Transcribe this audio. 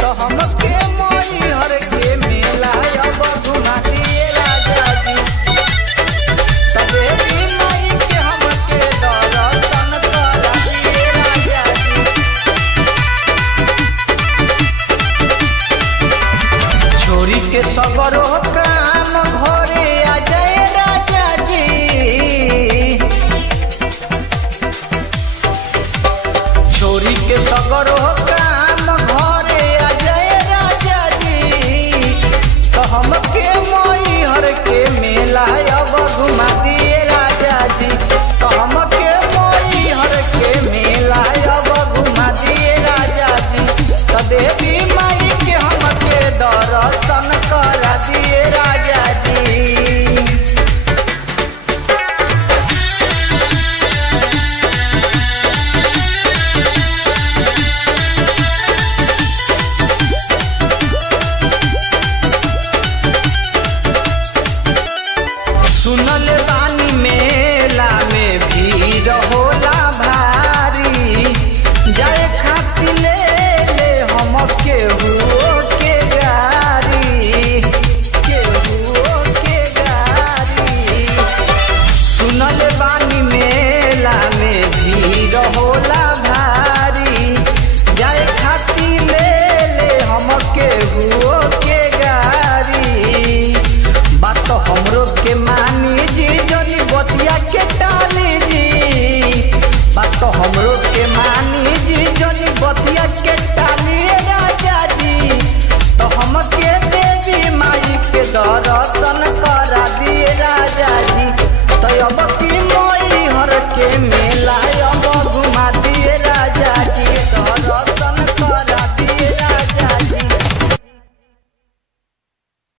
तो हमके मैहर के मेला अब घुमा दिए राजा जी। तबे भी माई के हमके दर्शन करा दिए राजा जी। छोरी के सगरो काम घरे आ जाए राजा जी। छोरी के सगरो